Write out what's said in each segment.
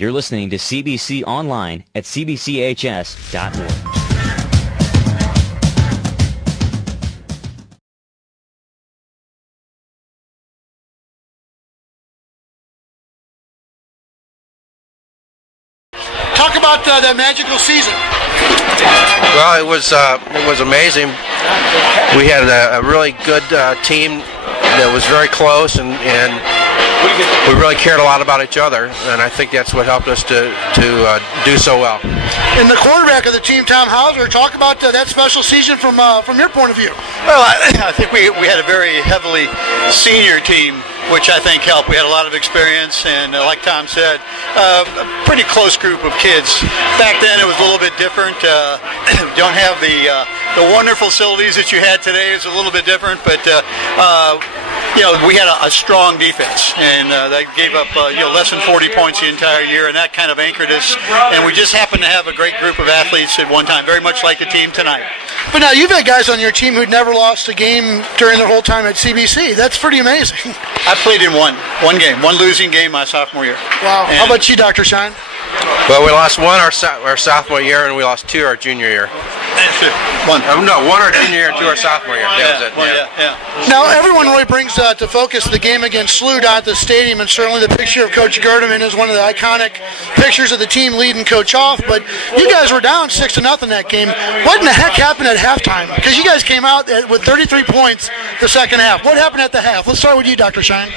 You're listening to CBC Online at cbchs.org. Talk about that magical season. Well, it was amazing. We had a really good team that was very close, and we really cared a lot about each other, and I think that's what helped us to do so well. And the quarterback of the team, Tom Hauser, talk about that special season from your point of view. Well, I think we had a very heavily senior team, which I think helped. We had a lot of experience, and like Tom said, a pretty close group of kids. Back then, it was a little bit different. Don't have the wonderful facilities that you had today. It's a little bit different, but we had a strong defense, and they gave up less than 40 points the entire year, and that kind of anchored us. And we just happened to have a great group of athletes at one time, very much like the team tonight. But now you've had guys on your team who'd never lost a game during their whole time at CBC. That's pretty amazing. I played in one losing game my sophomore year. Wow. How about you, Dr. Shine? Well, we lost one our sophomore year, and we lost two our junior year. One our junior year and two our sophomore year. That was it. Yeah. Now, everyone really brings to focus the game against SLU down at the stadium, and certainly the picture of Coach Gerdeman is one of the iconic pictures of the team leading Coach off. But you guys were down 6-0 that game. What in the heck happened at halftime? Because you guys came out with 33 points the second half. What happened at the half? Let's start with you, Dr. Shine.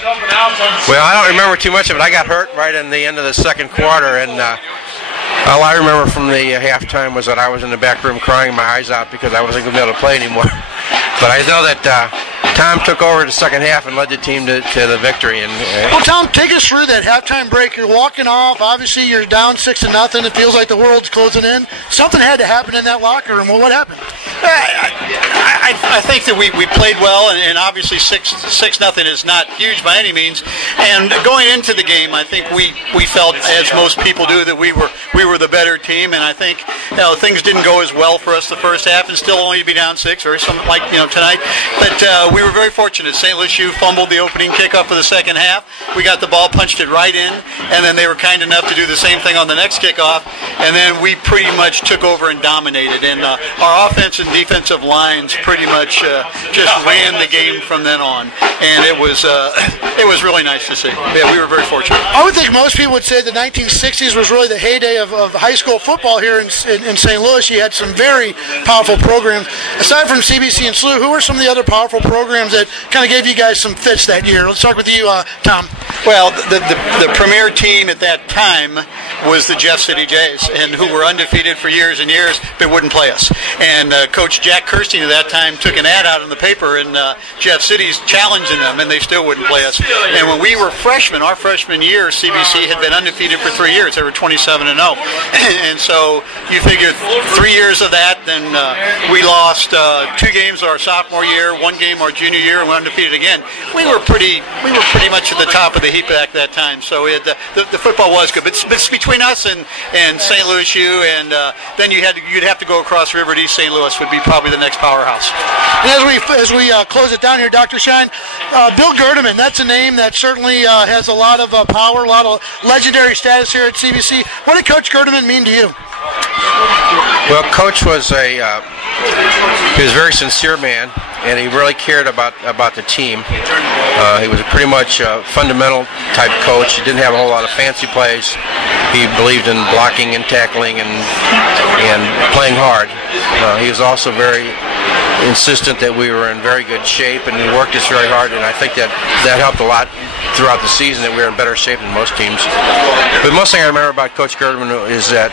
Well, I don't remember too much of it. I got hurt right in the end of the second quarter, and all I remember from the halftime was that I was in the back room crying my eyes out because I wasn't going to be able to play anymore. But I know that Tom took over the second half and led the team to the victory. Well, Tom, take us through that halftime break. You're walking off. Obviously, you're down 6-0. It feels like the world's closing in. Something had to happen in that locker room. Well, what happened? I think that we played well, and obviously 6-0 is not huge by any means. And going into the game, I think we felt, as most people do, that we were the better team. And I think things didn't go as well for us the first half, and still only be down 6 or something like tonight. But we were very fortunate. St. Louis U fumbled the opening kickoff for the second half. We got the ball, punched it right in, and then they were kind enough to do the same thing on the next kickoff. And then we pretty much took over and dominated. And our offense and defensive lines pretty much just ran the game from then on. And it was really nice to see. Yeah, we were very fortunate. I would think most people would say the 1960s was really the heyday of high school football here in St. Louis. You had some very powerful programs. Aside from CBC and SLU, who were some of the other powerful programs that kind of gave you guys some fits that year? Let's start with you, Tom. Well, the premier team at that time was the Jeff City Jays, and who were undefeated for years and years, but wouldn't play us. And Coach Jack Kirstein at that time took an ad out in the paper, and Jeff City's challenging them, and they still wouldn't play us. And when we were freshmen, our freshman year, CBC had been undefeated for 3 years. They were 27-0. And so you figure 3 years of that, then we lost 2 games our sophomore year, 1 game our junior year, and we're undefeated again. We were pretty much at the top of the heap at that time. So the football was good, but between us and St. Louis U, and then you'd have to go across River to East St. Louis would be probably the next powerhouse. And as we close it down here, Dr. Shine, Bill Gerdeman, that's a name that certainly has a lot of power, a lot of legendary status here at CBC. What did Coach Gerdeman mean to you? Well, Coach was he was a very sincere man, and he really cared about the team. He was a pretty much fundamental type coach. He didn't have a whole lot of fancy plays. He believed in blocking and tackling and playing hard. He was also very insistent that we were in very good shape, and he worked us very hard, and I think that helped a lot throughout the season, that we were in better shape than most teams. But the most thing I remember about Coach Gerdeman is that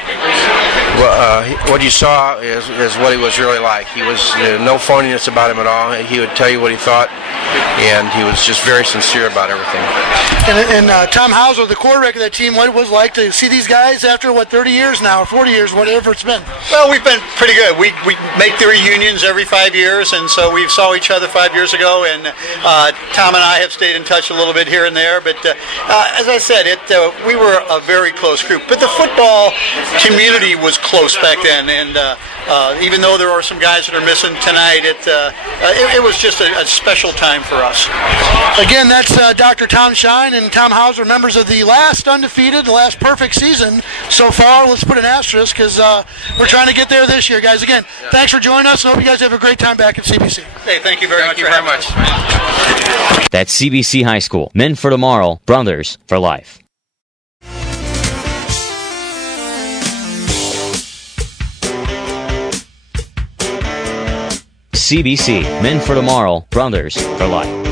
what you saw is what he was really like. He was no phoniness about him at all. He would tell you what he thought, and he was just very sincere about everything. And Tom Hauser, the quarterback of that team, what it was like to see these guys after, 30 years now, or 40 years, whatever it's been? Well, we've been pretty good. We make the reunions every 5 years, and so we saw each other 5 years ago, and Tom and I have stayed in touch a little bit here and there, but as I said, we were a very close group. But the football community was close back then, and even though there are some guys that are missing tonight, it was just a special time for us. playoffs. Again, that's Dr. Tom Shine and Tom Hauser, members of the last undefeated, the last perfect season so far. Let's put an asterisk because we're trying to get there this year, guys. Again, thanks for joining us, and hope you guys have a great time back at CBC. Hey, thank you very much. That's CBC High School. Men for tomorrow, brothers for life. CBC, Men for Tomorrow, Brothers for Life.